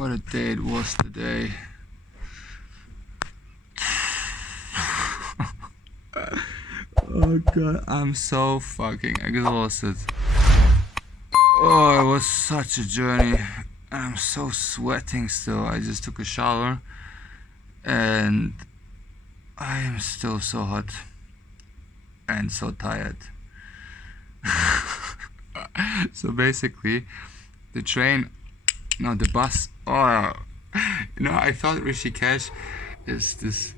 What a day it was today. Oh god, I'm so fucking exhausted. Oh, it was such a journey. I'm so sweating still. I just took a shower and I am still so hot and so tired. So basically, the bus. Oh, I thought Rishikesh is this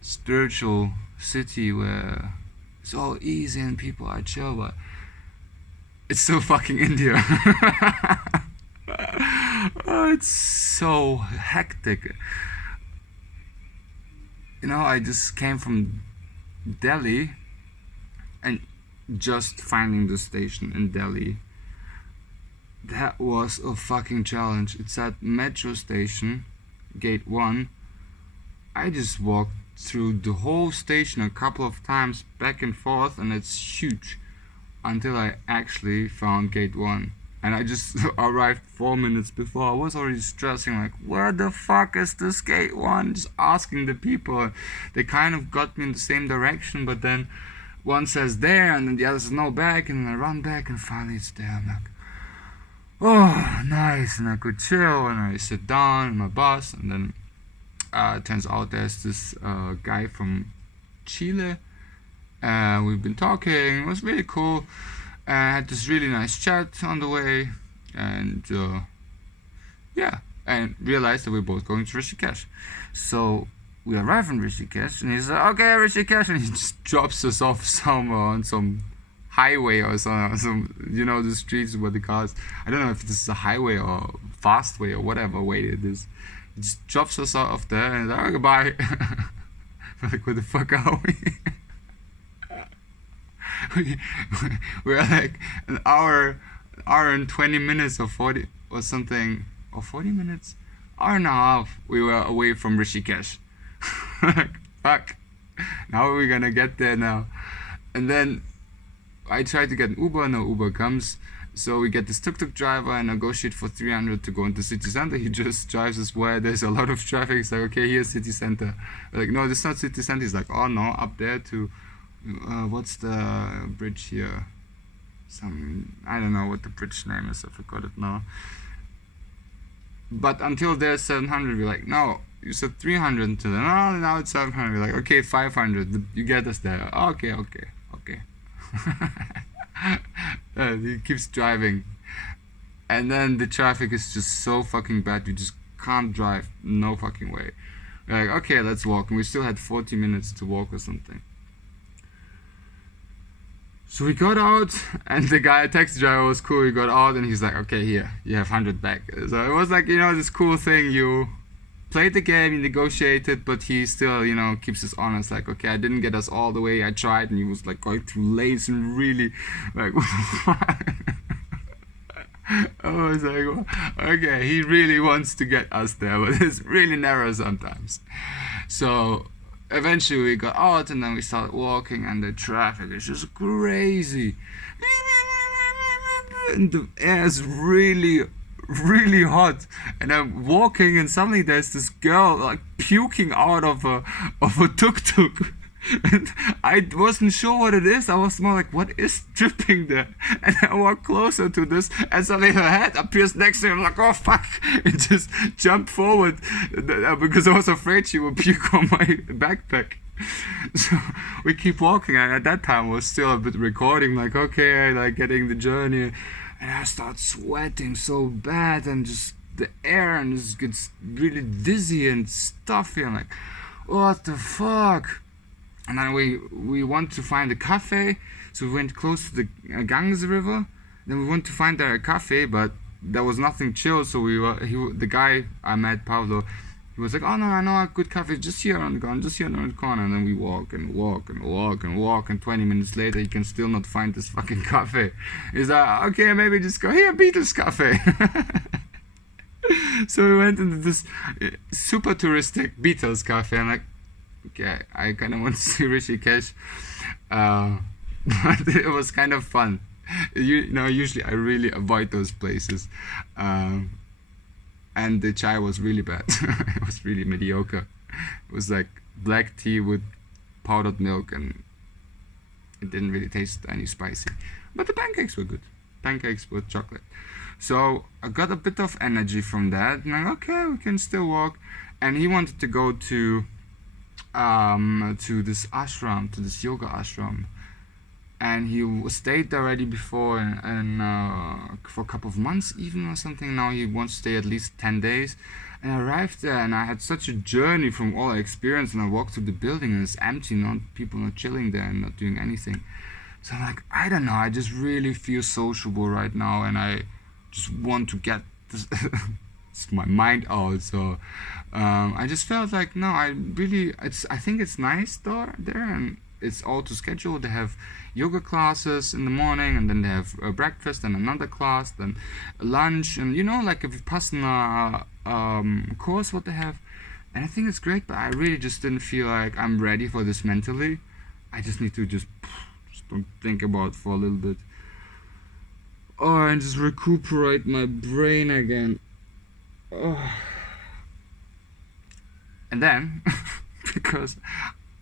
spiritual city where it's all easy and people are chill, but it's still fucking India. Oh, it's so hectic. I just came from Delhi and just finding the station in Delhi, that was a fucking challenge. It's at metro station, gate 1. I just walked through the whole station a couple of times back and forth, and it's huge, until I actually found gate 1. And I just arrived 4 minutes before. I was already stressing, like, where the fuck is this gate 1? Just asking the people. They kind of got me in the same direction, but then one says there, and then the other says no, back, and then I run back, and finally it's there. I'm like, oh, nice, and I could chill, and I sit down in my bus, and then it turns out there's this guy from Chile. We've been talking. It was really cool. I had this really nice chat on the way, and and realized that we're both going to Rishikesh. So we arrive in Rishikesh, and he's like, okay, Rishikesh, and he just drops us off somewhere on some highway or some the streets where the cars, I don't know if this is a highway or fast way or whatever way it is. He just drops us off there and he's like, oh, goodbye. We're like, where the fuck are we? We're like an hour and 20 minutes or 40 or something, or 40 minutes, hour and a half we were away from Rishikesh. Like, fuck, now we're gonna get there now. And then I tried to get an Uber, no Uber comes, so we get this tuk-tuk driver and negotiate for 300 to go into city center. He just drives us where there's a lot of traffic. It's like, okay, here's city center. We're like, no, this is not city center. He's like, oh no, up there to what's the bridge here? I don't know what the bridge name is, I forgot it now. But until there's 700, we're like, no, you said 300 until then. No, now it's 700. We're like, okay, 500, you get us there. Okay. He keeps driving, and then the traffic is just so fucking bad, you just can't drive, no fucking way. We're like, okay, let's walk, and we still had 40 minutes to walk or something. So we got out, and the taxi driver was cool. We got out, and he's like, okay, here, you have 100 back. So it was like, this cool thing. You played the game, you negotiated, but he still, keeps us honest. Like, okay, I didn't get us all the way. I tried, and he was like going through lanes and really, like, I was like, okay, he really wants to get us there, but it's really narrow sometimes. So eventually we got out, and then we started walking, and the traffic is just crazy. And the air is really hot, and I'm walking, and suddenly there's this girl like puking out of a tuk-tuk, and I wasn't sure what it is. I was more like, what is dripping there? And I walk closer to this, and suddenly her head appears next to me. I'm like, oh fuck, and just jumped forward because I was afraid she would puke on my backpack. So we keep walking, and at that time I was still a bit recording, like, okay, like getting the journey. And I start sweating so bad, and just the air, and it gets really dizzy and stuffy. I'm like, what the fuck? And then we want to find a cafe, so we went close to the Ganges River. Then we went to find there a cafe, but there was nothing chill. So the guy I met, Pablo, he was like, oh no, I know a good cafe just here on the corner, just here on the corner. And then we walk, and 20 minutes later he can still not find this fucking cafe. He's like, okay, maybe just go here, Beatles Cafe. So we went into this super touristic Beatles Cafe. I'm like, okay, I kind of want to see Rishikesh, but it was kind of fun. Usually I really avoid those places. and the chai was really bad. It was really mediocre. It was like black tea with powdered milk, and it didn't really taste any spicy. But the pancakes were good. Pancakes with chocolate. So I got a bit of energy from that, and I'm like, okay, we can still walk. And he wanted to go to this ashram, to this yoga ashram, and he stayed there already before, and for a couple of months even or something. Now he wants to stay at least 10 days. And I arrived there, and I had such a journey from all I experienced, and I walked through the building, and it's empty, people not chilling there and not doing anything. So I'm like, I don't know, I just really feel sociable right now, and I just want to get this my mind out. So I just felt like, no, I think it's nice there, and it's all to schedule. They have yoga classes in the morning, and then they have breakfast and another class, then lunch, and like a Vipassana course what they have. And I think it's great, but I really just didn't feel like I'm ready for this mentally. I just need to just don't think about it for a little bit. And just recuperate my brain again. And then, because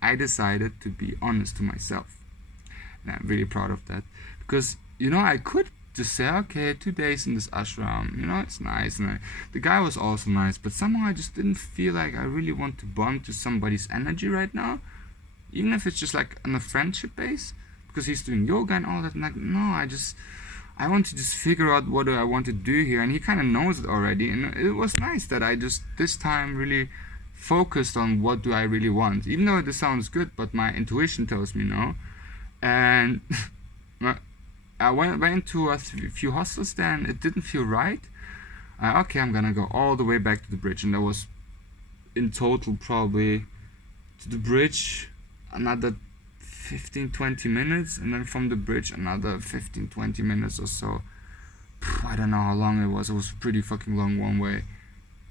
I decided to be honest to myself. And I'm really proud of that. Because, I could just say, okay, 2 days in this ashram, it's nice. And the guy was also nice. But somehow I just didn't feel like I really want to bond to somebody's energy right now. Even if it's just like on a friendship base. Because he's doing yoga and all that. And like, no, I want to just figure out what do I want to do here. And he kind of knows it already. And it was nice that I just, this time, really focused on what do I really want. Even though this sounds good, but my intuition tells me no. And I went to a few hostels there, and it didn't feel right. Okay, I'm gonna go all the way back to the bridge. And that was, in total, probably to the bridge another 15-20 minutes, and then from the bridge another 15-20 minutes or so. I don't know how long it was. It was pretty fucking long one way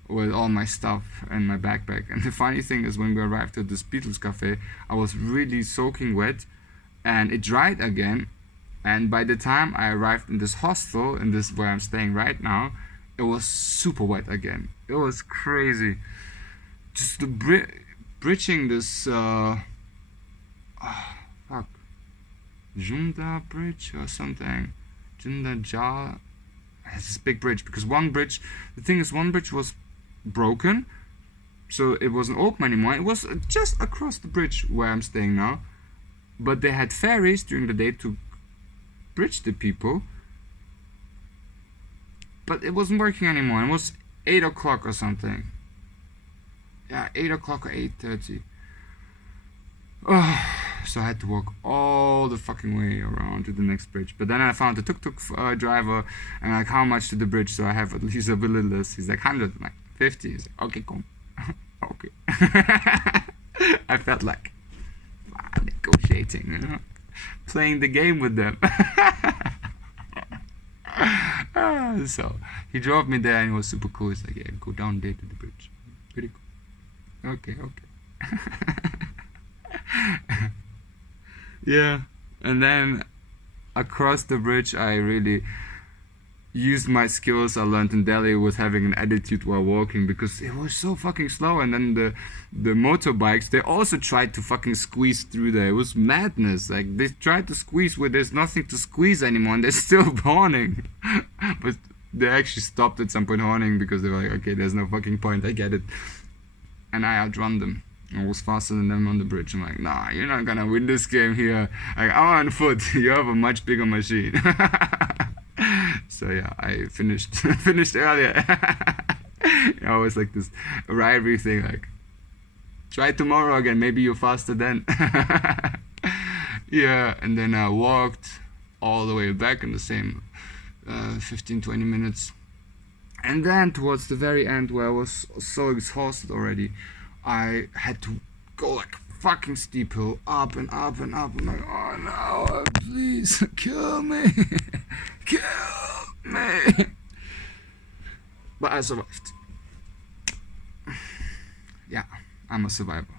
with all my stuff and my backpack. And the funny thing is, when we arrived at this Beatles cafe, I was really soaking wet, and it dried again. And by the time I arrived in this hostel, in this where I'm staying right now, it was super wet again. It was crazy. Just the bridging this Junda Bridge or something. Junda Ja. It's this big bridge, because one bridge was broken, so it wasn't open anymore. It was just across the bridge where I'm staying now, but they had ferries during the day to bridge the people, but it wasn't working anymore. It was 8 o'clock or something. Yeah, 8 o'clock or 8:30. So I had to walk all the fucking way around to the next bridge. But then I found a tuk-tuk driver, and like, how much to the bridge? So I have at least a little less. He's like, 100, I'm like 50. He's like, okay, come. Okay. I felt like negotiating, playing the game with them. So he drove me there, and it was super cool. He's like, yeah, go down there to the bridge. Pretty cool. Okay. Yeah, and then across the bridge, I really used my skills I learned in Delhi with having an attitude while walking, because it was so fucking slow. And then the motorbikes, they also tried to fucking squeeze through there. It was madness. Like, they tried to squeeze where there's nothing to squeeze anymore, and they're still horning. But they actually stopped at some point horning, because they were like, okay, there's no fucking point, I get it. And I outrun them. I was faster than them on the bridge. I'm like, nah, you're not gonna win this game here. Like, I'm on foot. You have a much bigger machine. So yeah, I finished earlier. I was like this rivalry thing, like, try tomorrow again. Maybe you're faster then. Yeah, and then I walked all the way back in the same 15-20 minutes. And then towards the very end, where I was so exhausted already, I had to go like fucking steep hill, up and up and up. I'm like, oh no, please kill me. Kill me. But I survived. Yeah, I'm a survivor.